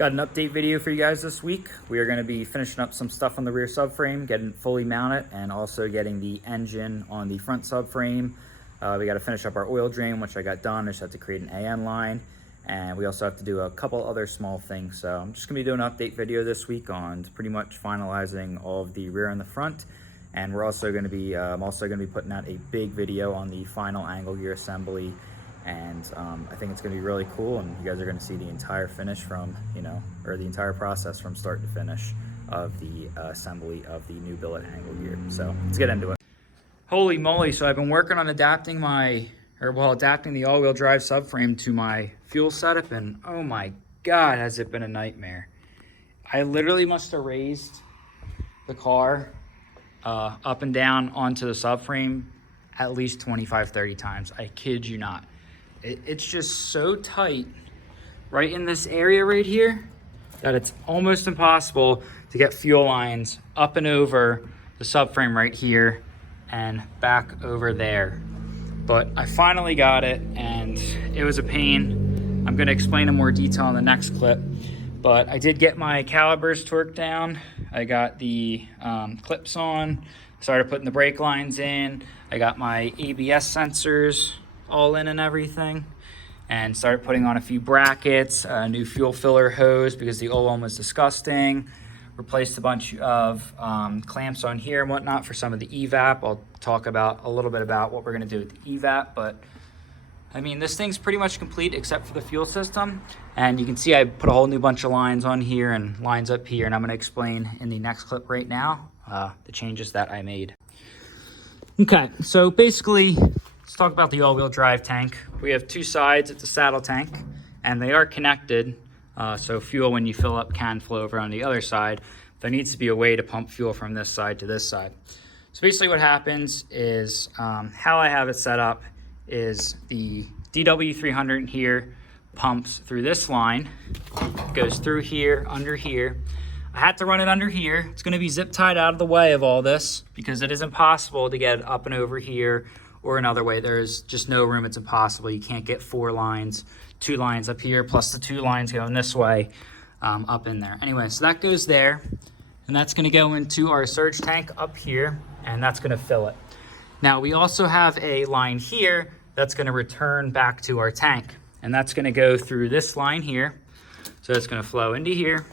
Got an update video for you guys this week. We are going to be finishing up some stuff on the rear subframe, getting it fully mounted, and also getting the engine on the front subframe. We got to finish up our oil drain, which I got done. I just have to create an AN line, and we also have to do a couple other small things. So I'm just going to be doing an update video this week on pretty much finalizing all of the rear and the front. And we're also going to be, I'm also going to be putting out a big video on the final angle gear assembly. And I think it's going to be really cool, and you guys are going to see the entire finish from, or the entire process from start to finish of the assembly of the new billet angle gear. So let's get into it. Holy moly, so I've been working on adapting adapting the all-wheel drive subframe to my fuel setup, and oh my God, has it been a nightmare. I literally must have raised the car up and down onto the subframe at least 25-30 times. I kid you not. It's just so tight right in this area right here that it's almost impossible to get fuel lines up and over the subframe right here and back over there. But I finally got it, and it was a pain. I'm going to explain in more detail in the next clip, but I did get my calipers torqued down. I got the clips on, started putting the brake lines in. I got my ABS sensors all in and everything, and started putting on a few brackets, a new fuel filler hose because the old one was disgusting. Replaced a bunch of clamps on here and whatnot for some of the Evap. I'll talk about a little bit about what we're going to do with the Evap, but I mean, this thing's pretty much complete except for the fuel system. And you can see I put a whole new bunch of lines on here and lines up here, and I'm going to explain in the next clip right now the changes that I made. Okay, so basically, let's talk about the all-wheel drive tank. We have two sides. It's a saddle tank, and they are connected. So fuel, when you fill up, can flow over on the other side. There needs to be a way to pump fuel from this side to this side. So basically what happens is, how I have it set up is the DW300 here pumps through this line, goes through here, under here. I had to run it under here. It's going to be zip tied out of the way of all this because it is impossible to get it up and over here or another way. There's just no room. It's impossible. You can't get four lines, two lines up here, plus the two lines going this way up in there. Anyway, so that goes there, and that's going to go into our surge tank up here, and that's going to fill it. Now, we also have a line here that's going to return back to our tank, and that's going to go through this line here. So it's going to flow into here,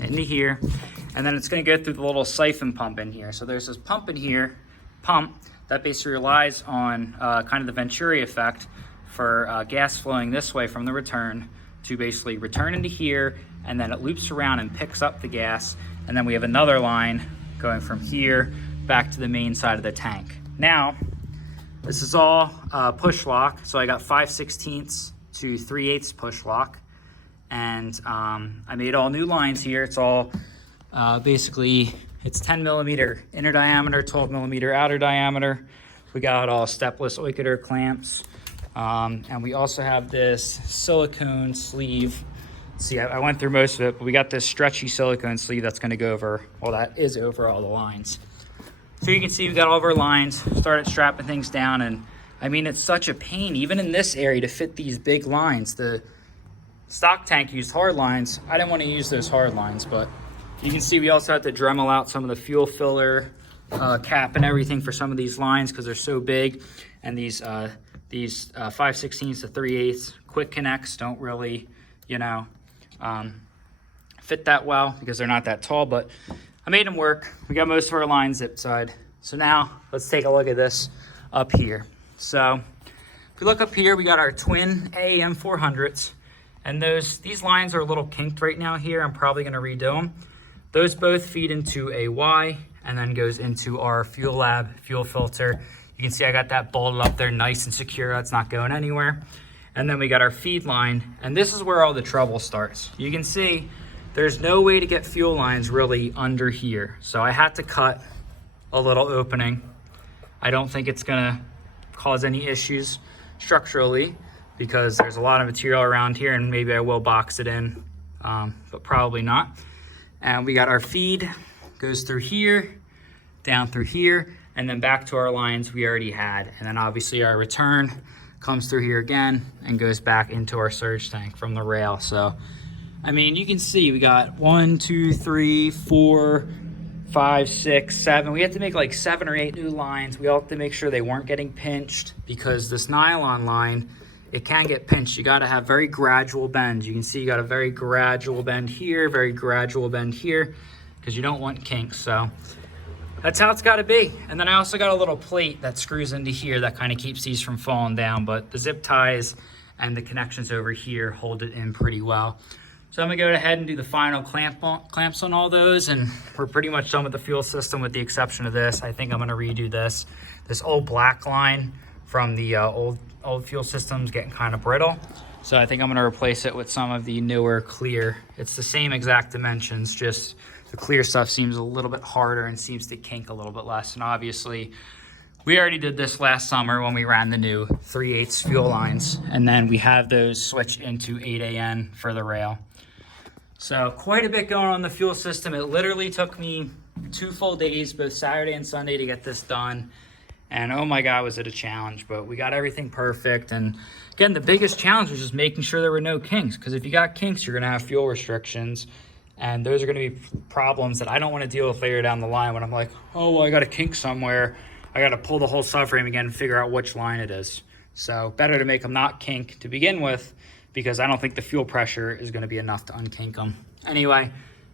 and then it's going to go through the little siphon pump in here. So there's this pump in here, that basically relies on kind of the Venturi effect for gas flowing this way from the return to basically return into here, and then it loops around and picks up the gas, and then we have another line going from here back to the main side of the tank. Now, this is all push lock, so I got 5/16 to 3/8 push lock, and I made all new lines here. It's all basically, it's 10 millimeter inner diameter, 12 millimeter outer diameter. We got all stepless Oiketer clamps. And we also have this silicone sleeve. See, I went through most of it, but we got this stretchy silicone sleeve that's going to go over, well, that is over all the lines. So you can see we got all of our lines, started strapping things down, and I mean, it's such a pain, even in this area, to fit these big lines. The stock tank used hard lines. I didn't want to use those hard lines, but you can see we also had to Dremel out some of the fuel filler cap and everything for some of these lines because they're so big, and these 5/16 to 3/8 quick connects don't really, fit that well because they're not that tall, but I made them work. We got most of our lines zip tied. So now let's take a look at this up here. So if we look up here, we got our twin AAM 400s, and these lines are a little kinked right now here. I'm probably going to redo them. Those both feed into a Y and then goes into our Fuel Lab fuel filter. You can see I got that bolted up there nice and secure. That's not going anywhere. And then we got our feed line, and this is where all the trouble starts. You can see there's no way to get fuel lines really under here. So I had to cut a little opening. I don't think it's gonna cause any issues structurally because there's a lot of material around here, and maybe I will box it in, but probably not. And we got our feed, goes through here, down through here, and then back to our lines we already had. And then obviously our return comes through here again and goes back into our surge tank from the rail. So I mean, you can see we got 1, 2, 3, 4, 5, 6, 7. We had to make like 7 or 8 new lines. We all have to make sure they weren't getting pinched because this nylon line, it can get pinched. You got to have very gradual bends. You can see you got a very gradual bend here, very gradual bend here, because you don't want kinks. So that's how it's got to be. And then I also got a little plate that screws into here that kind of keeps these from falling down, but the zip ties and the connections over here hold it in pretty well. So I'm gonna go ahead and do the final clamps on all those, and we're pretty much done with the fuel system with the exception of this. I think I'm gonna redo this. This old black line from the old fuel system's getting kind of brittle. So I think I'm gonna replace it with some of the newer clear. It's the same exact dimensions, just the clear stuff seems a little bit harder and seems to kink a little bit less. And obviously, we already did this last summer when we ran the new 3/8 fuel lines, and then we have those switched into 8AN for the rail. So quite a bit going on in the fuel system. It literally took me 2 full days, both Saturday and Sunday, to get this done. And oh my God, was it a challenge, but we got everything perfect. And again, the biggest challenge was just making sure there were no kinks, because if you got kinks, you're gonna have fuel restrictions. And those are gonna be problems that I don't wanna deal with later down the line when I'm like, oh, well, I got a kink somewhere. I got to pull the whole subframe again and figure out which line it is. So better to make them not kink to begin with, because I don't think the fuel pressure is going to be enough to unkink them. Anyway,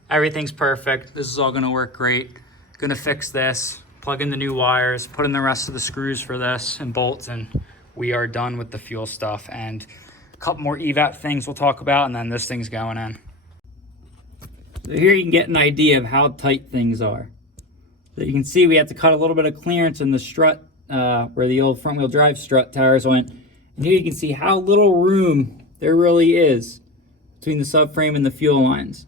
everything's perfect. This is all going to work great. Going to fix this, plug in the new wires, put in the rest of the screws for this and bolts, and we are done with the fuel stuff. And a couple more Evap things we'll talk about, and then this thing's going in. So here you can get an idea of how tight things are. So you can see we had to cut a little bit of clearance in the strut where the old front wheel drive strut tires went. And here you can see how little room there really is between the subframe and the fuel lines.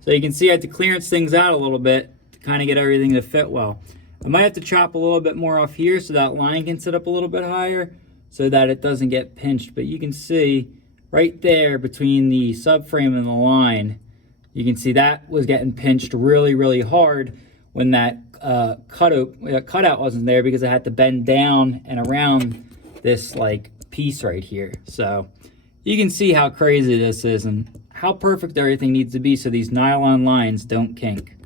So you can see I had to clearance things out a little bit to kind of get everything to fit well. I might have to chop a little bit more off here so that line can sit up a little bit higher so that it doesn't get pinched. But you can see right there between the subframe and the line, you can see that was getting pinched really, really hard when that cutout wasn't there, because I had to bend down and around this like piece right here. So you can see how crazy this is and how perfect everything needs to be so these nylon lines don't kink.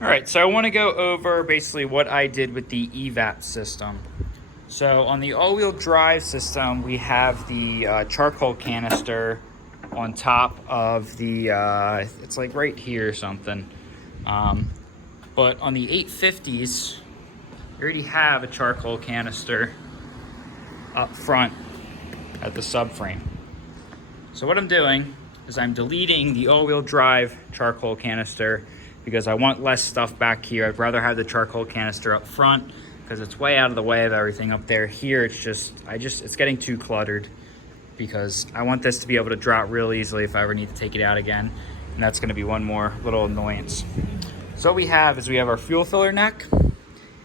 All right, so I want to go over basically what I did with the Evap system. So on the all-wheel drive system, we have the charcoal canister on top of the, it's like right here or something. But on the 850s, you already have a charcoal canister up front at the subframe. So what I'm doing is I'm deleting the all-wheel drive charcoal canister because I want less stuff back here. I'd rather have the charcoal canister up front because it's way out of the way of everything up there. Here, it's just, it's getting too cluttered, because I want this to be able to drop real easily if I ever need to take it out again. And that's gonna be one more little annoyance. So what we have is we have our fuel filler neck,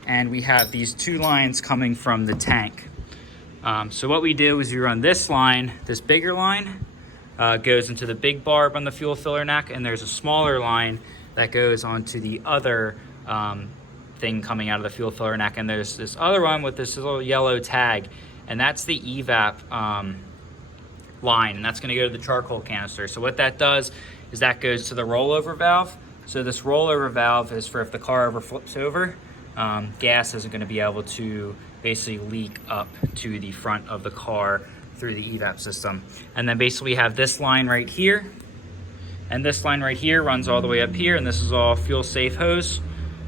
and we have these 2 lines coming from the tank. So what we do is we run this line, this bigger line, goes into the big barb on the fuel filler neck, and there's a smaller line that goes onto the other thing coming out of the fuel filler neck. And there's this other one with this little yellow tag, and that's the Evap line, and that's going to go to the charcoal canister. So what that does is that goes to the rollover valve. So this rollover valve is for if the car ever flips over, gas isn't going to be able to basically leak up to the front of the car through the Evap system. And then basically we have this line right here, and this line right here runs all the way up here, and this is all fuel safe hose,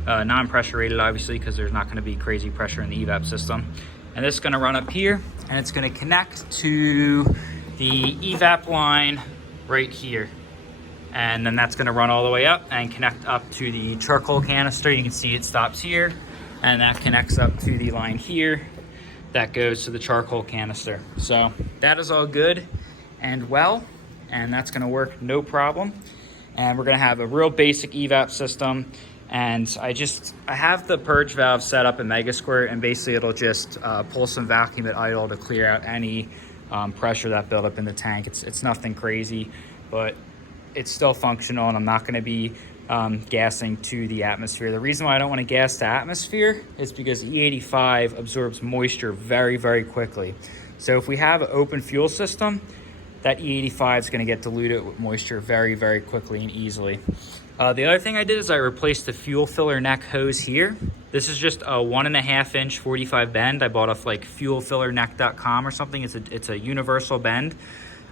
non-pressure rated obviously, because there's not going to be crazy pressure in the Evap system. And this is going to run up here, and it's going to connect to the Evap line right here. And then that's gonna run all the way up and connect up to the charcoal canister. You can see it stops here, and that connects up to the line here that goes to the charcoal canister. So that is all good and well, and that's gonna work no problem. And we're gonna have a real basic Evap system. And I have the purge valve set up in Megasquirt, and basically it'll just pull some vacuum at idle to clear out any pressure that built up in the tank. It's nothing crazy, but it's still functional, and I'm not going to be gassing to the atmosphere. The reason why I don't want to gas to atmosphere is because E85 absorbs moisture very, very quickly. So if we have an open fuel system, that E85 is going to get diluted with moisture very, very quickly and easily. The other thing I did is I replaced the fuel filler neck hose here. This is just a 1.5 inch 45 bend. I bought off like fuelfillerneck.com or something. It's a universal bend.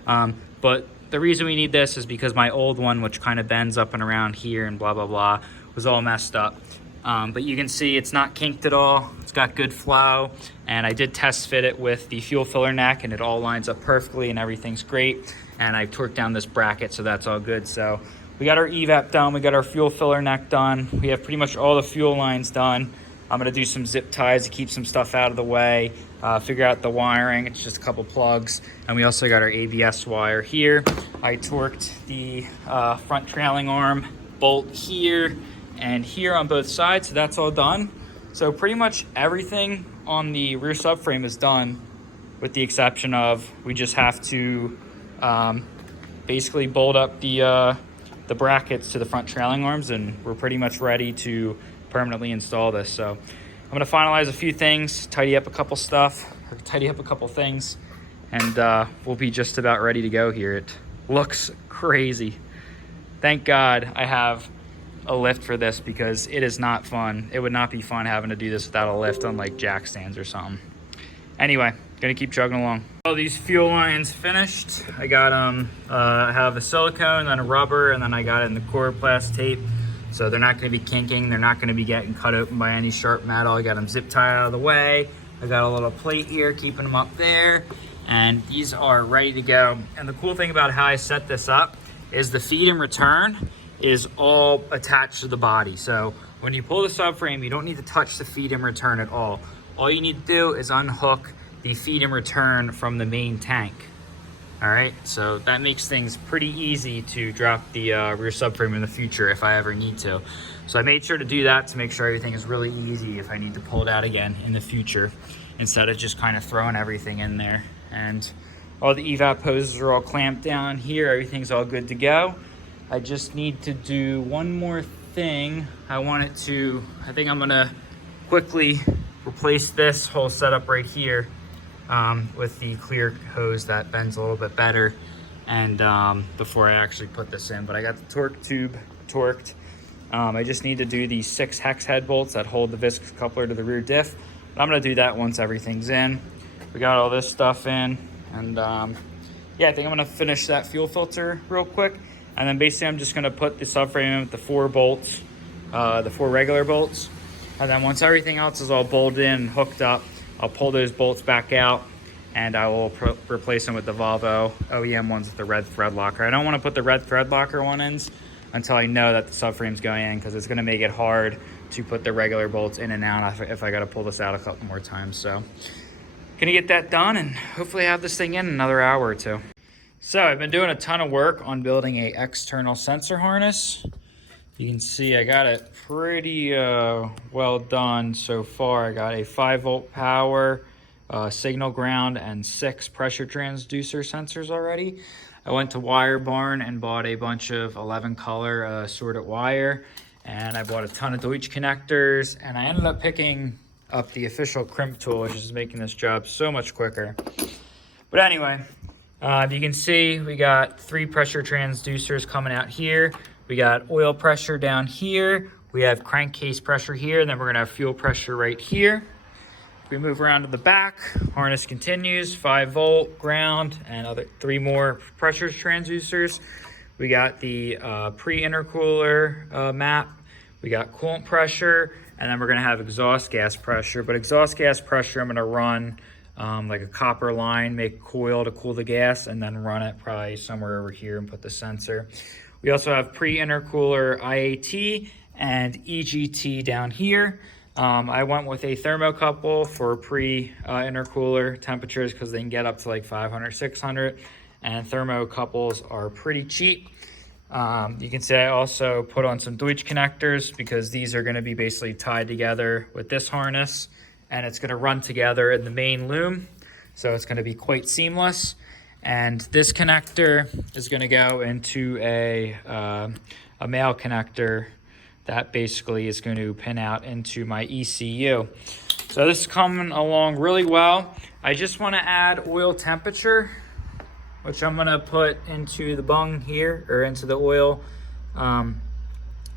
But the reason we need this is because my old one, which kind of bends up and around here and blah, blah, blah, was all messed up. But you can see it's not kinked at all. It's got good flow. And I did test fit it with the fuel filler neck and it all lines up perfectly and everything's great. And I torqued down this bracket, so that's all good. So we got our evap done. We got our fuel filler neck done. We have pretty much all the fuel lines done. I'm gonna do some zip ties to keep some stuff out of the way, figure out the wiring. It's just a couple plugs. And we also got our ABS wire here. I torqued the front trailing arm bolt here and here on both sides, so that's all done. So pretty much everything on the rear subframe is done, with the exception of we just have to basically bolt up the brackets to the front trailing arms, and we're pretty much ready to permanently install this. So I'm gonna finalize a few things, tidy up a couple things, and we'll be just about ready to go here. It looks crazy. Thank God I have a lift for this, because it is not fun. It would not be fun having to do this without a lift on like jack stands or something. Anyway, gonna keep chugging along. All these fuel lines finished. I got them, I have a silicone, then a rubber, and then I got it in the coroplast tape. So they're not gonna be kinking. They're not gonna be getting cut open by any sharp metal. I got them zip tied out of the way. I got a little plate here, keeping them up there. And these are ready to go. And the cool thing about how I set this up is the feed and return is all attached to the body. So when you pull the subframe, you don't need to touch the feed and return at all. All you need to do is unhook the feed and return from the main tank. All right, so that makes things pretty easy to drop the rear subframe in the future if I ever need to. So I made sure to do that to make sure everything is really easy if I need to pull it out again in the future, instead of just kind of throwing everything in there. And all the evap hoses are all clamped down here. Everything's all good to go. I just need to do one more thing. I think I'm gonna quickly replace this whole setup right here with the clear hose that bends a little bit better, and before I actually put this in. But I got the torque tube torqued. I just need to do these 6 hex head bolts that hold the viscous coupler to the rear diff. But I'm gonna do that once everything's in. We got all this stuff in, and yeah, I think I'm gonna finish that fuel filter real quick. And then basically I'm just gonna put the subframe in with the 4 bolts, the 4 regular bolts. And then once everything else is all bolted in and hooked up, I'll pull those bolts back out, and I will replace them with the Volvo OEM ones with the red thread locker. I don't wanna put the red thread locker one in until I know that the subframe's going in, because it's gonna make it hard to put the regular bolts in and out if I gotta pull this out a couple more times. So gonna get that done and hopefully have this thing in another hour or 2. So I've been doing a ton of work on building a external sensor harness. You can see I got it pretty well done so far. I got a 5-volt power, signal ground, and 6 pressure transducer sensors already. I went to Wire Barn and bought a bunch of 11 color assorted wire, and I bought a ton of Deutsch connectors, and I ended up picking up the official crimp tool, which is making this job so much quicker. But anyway, you can see we got 3 pressure transducers coming out here. We got oil pressure down here. We have crankcase pressure here, and then we're gonna have fuel pressure right here. If we move around to the back, harness continues, 5-volt, ground, and 3 more pressure transducers. We got the pre-intercooler map. We got coolant pressure, and then we're gonna have exhaust gas pressure. But exhaust gas pressure, I'm gonna run like a copper line, make a coil to cool the gas, and then run it probably somewhere over here and put the sensor. We also have pre-intercooler IAT and EGT down here. I went with a thermocouple for pre-intercooler temperatures because they can get up to like 500, 600, and thermocouples are pretty cheap. You can see I also put on some Deutsch connectors because these are going to be basically tied together with this harness, and it's going to run together in the main loom, so it's going to be quite seamless. And this connector is going to go into a male connector that basically is going to pin out into my ECU. So this is coming along really well. I just want to add oil temperature, which I'm going to put into the bung here, or into the oil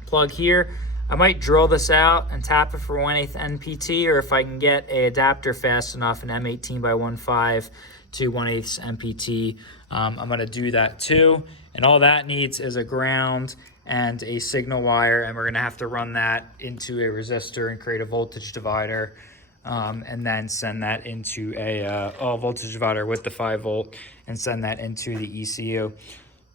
plug here. I might drill this out and tap it for 1/8 NPT, or if I can get a adapter fast enough, an M18x15 to 1/8 NPT, I'm going to do that too. And all that needs is a ground and a signal wire, and we're going to have to run that into a resistor and create a voltage divider, and then send that into a voltage divider with the 5-volt, and send that into the ECU.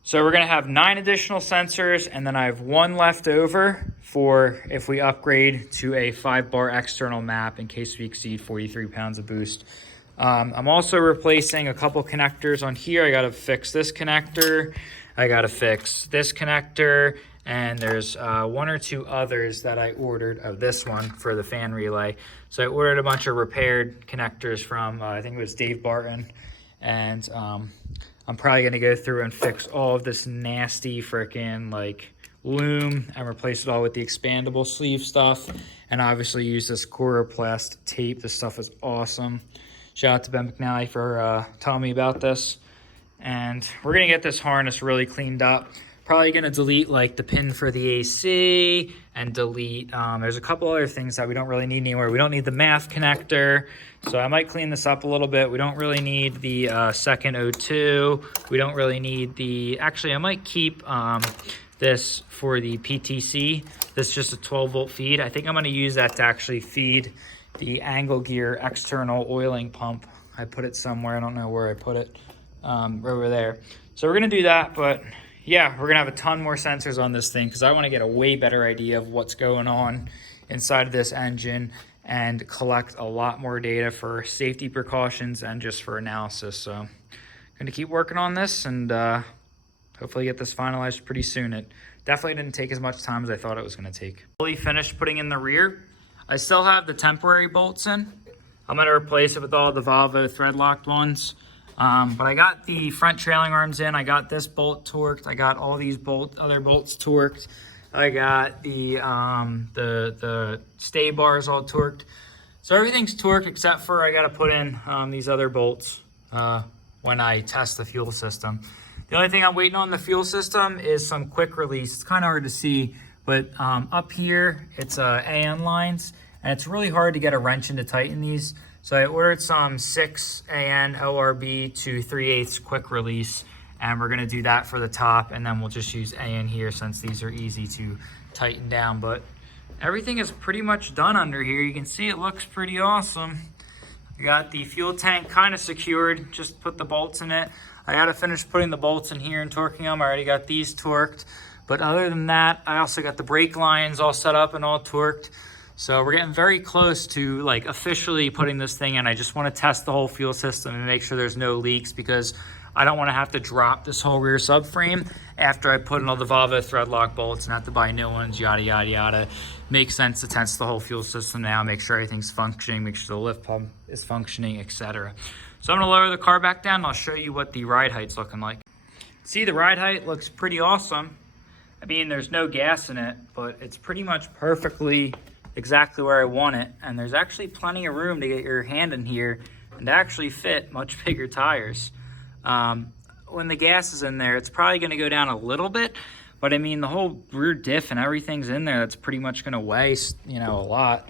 So we're going to have 9 additional sensors, and then I have 1 left over for if we upgrade to a 5-bar external map in case we exceed 43 pounds of boost. I'm also replacing a couple connectors on here. I got to fix this connector. I got to fix this connector, and there's 1 or 2 others that I ordered of this one for the fan relay. So I ordered a bunch of repaired connectors from, I think it was Dave Barton, and I'm probably going to go through and fix all of this nasty freaking like loom and replace it all with the expandable sleeve stuff, and obviously use this Coroplast tape. This stuff is awesome. Shout out to Ben McNally for telling me about this. And we're going to get this harness really cleaned up. Probably going to delete like the pin for the AC, and delete, there's a couple other things that we don't really need anymore. We don't need the math connector, so I might clean this up a little bit. We don't really need the second O2. We don't really need the, actually I might keep this for the PTC. This is just a 12-volt feed. I think I'm going to use that to actually feed the angle gear external oiling pump. I put it somewhere, I don't know where I put it, over there. So we're going to do that, but yeah, we're gonna have a ton more sensors on this thing because I want to get a way better idea of what's going on inside of this engine and collect a lot more data for safety precautions and just for analysis. So I'm gonna keep working on this, and hopefully get this finalized pretty soon. It definitely didn't take as much time as I thought it was gonna take. Fully finished putting in the rear. I still have the temporary bolts in. I'm gonna replace it with all the Volvo thread locked ones. But I got the front trailing arms in. I got this bolt torqued. I got all these other bolts torqued. I got the stay bars all torqued. So everything's torqued except for I got to put in these other bolts when I test the fuel system. The only thing I'm waiting on the fuel system is some quick release. It's kind of hard to see, but up here it's AN lines, and it's really hard to get a wrench in to tighten these. So I ordered some 6 AN ORB to 3/8 quick release, and we're gonna do that for the top, and then we'll just use AN here since these are easy to tighten down. But everything is pretty much done under here. You can see it looks pretty awesome. I got the fuel tank kind of secured, just put the bolts in it. I gotta finish putting the bolts in here and torquing them. I already got these torqued. But other than that, I also got the brake lines all set up and all torqued. So we're getting very close to like officially putting this thing in. I just want to test the whole fuel system and make sure there's no leaks, because I don't want to have to drop this whole rear subframe after I put in all the Volvo thread lock bolts and have to buy new ones, yada, yada, yada. Makes sense to test the whole fuel system now, make sure everything's functioning, make sure the lift pump is functioning, etc. So I'm going to lower the car back down, and I'll show you what the ride height's looking like. See, the ride height looks pretty awesome. I mean, there's no gas in it, but it's pretty much perfectly exactly where I want it, and there's actually plenty of room to get your hand in here and to actually fit much bigger tires. When the gas is in there, it's probably going to go down a little bit, but I mean the whole rear diff and everything's in there. That's pretty much going to weigh, you know, a lot.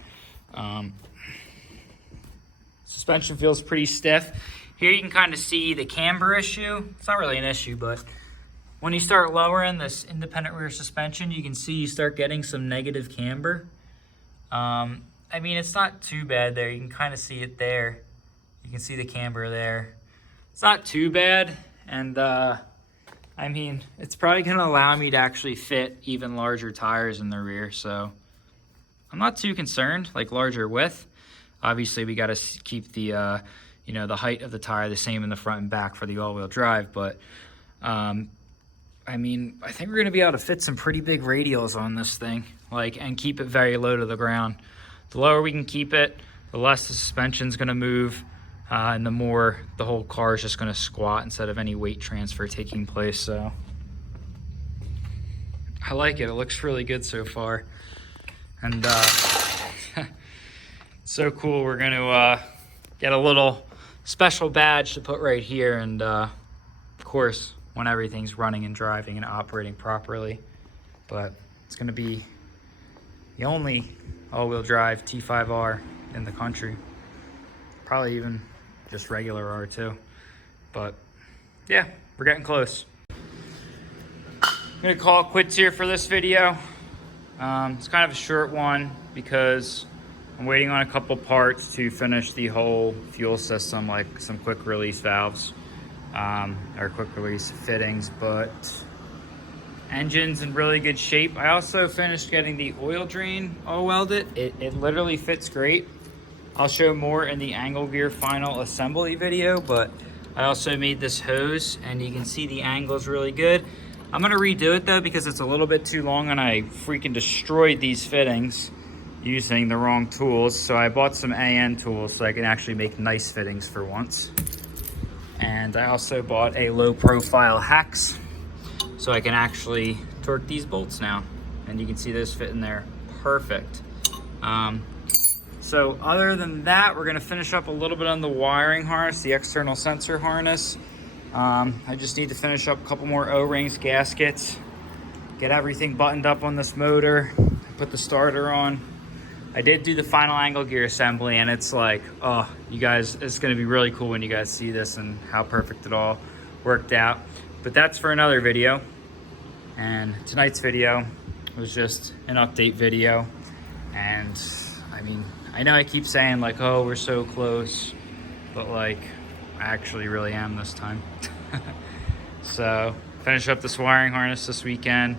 Suspension feels pretty stiff. Here you can kind of see the camber issue. It's not really an issue, but when you start lowering this independent rear suspension, you can see you start getting some negative camber. I mean, it's not too bad there. You can kind of see it there. You can see the camber there. It's not too bad. And, I mean, it's probably going to allow me to actually fit even larger tires in the rear. So I'm not too concerned, like larger width. Obviously, we got to keep the, you know, the height of the tire the same in the front and back for the all-wheel drive. But, I mean, I think we're going to be able to fit some pretty big radials on this thing, like, and keep it very low to the ground. The lower we can keep it, the less the suspension's going to move, and the more the whole car is just going to squat instead of any weight transfer taking place. So I like it. It looks really good so far. And So cool. We're gonna get a little special badge to put right here, and of course when everything's running and driving and operating properly. But it's gonna be the only all-wheel drive T-5R in the country. Probably even just regular R2. But yeah, we're getting close. I'm gonna call it quits here for this video. It's kind of a short one because I'm waiting on a couple parts to finish the whole fuel system, like some quick release valves, or quick release fittings, but engine's in really good shape. I also finished getting the oil drain all welded. It literally fits great. I'll show more in the angle gear final assembly video, but I also made this hose and you can see the angle is really good. I'm gonna redo it though because it's a little bit too long and I freaking destroyed these fittings using the wrong tools. So I bought some AN tools so I can actually make nice fittings for once. And I also bought a low profile hex so I can actually torque these bolts now. And you can see those fit in there perfect. So other than that, we're gonna finish up a little bit on the wiring harness, the external sensor harness. I just need to finish up a couple more O-rings, gaskets, get everything buttoned up on this motor, put the starter on. I did do the final angle gear assembly and it's like, oh, you guys, it's gonna be really cool when you guys see this and how perfect it all worked out. But that's for another video. And tonight's video was just an update video. And I mean, I know I keep saying like, oh, we're so close, but like, I actually really am this time. So finish up this wiring harness this weekend,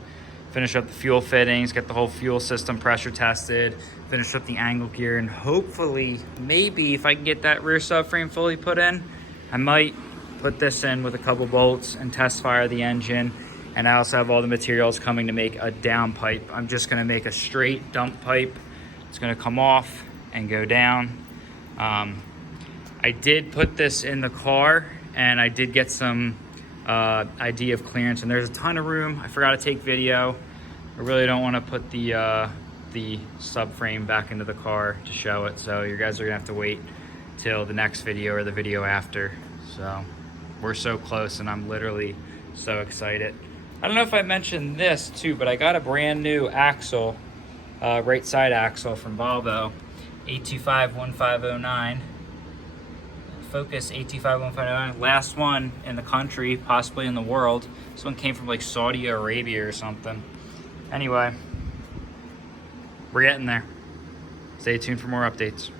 finish up the fuel fittings, get the whole fuel system pressure tested, finish up the angle gear, and hopefully, maybe if I can get that rear subframe fully put in, I might put this in with a couple bolts and test fire the engine. And I also have all the materials coming to make a down pipe. I'm just gonna make a straight dump pipe. It's gonna come off and go down. I did put this in the car and I did get some idea of clearance, and there's a ton of room. I forgot to take video. I really don't want to put the subframe back into the car to show it, so you guys are gonna have to wait till the next video or the video after. So we're so close and I'm literally so excited. I don't know if I mentioned this too, but I got a brand new axle, right side axle from Volvo, 825-1509. Focus 825-1509, last one in the country, possibly in the world. This one came from like Saudi Arabia or something. Anyway, we're getting there. Stay tuned for more updates.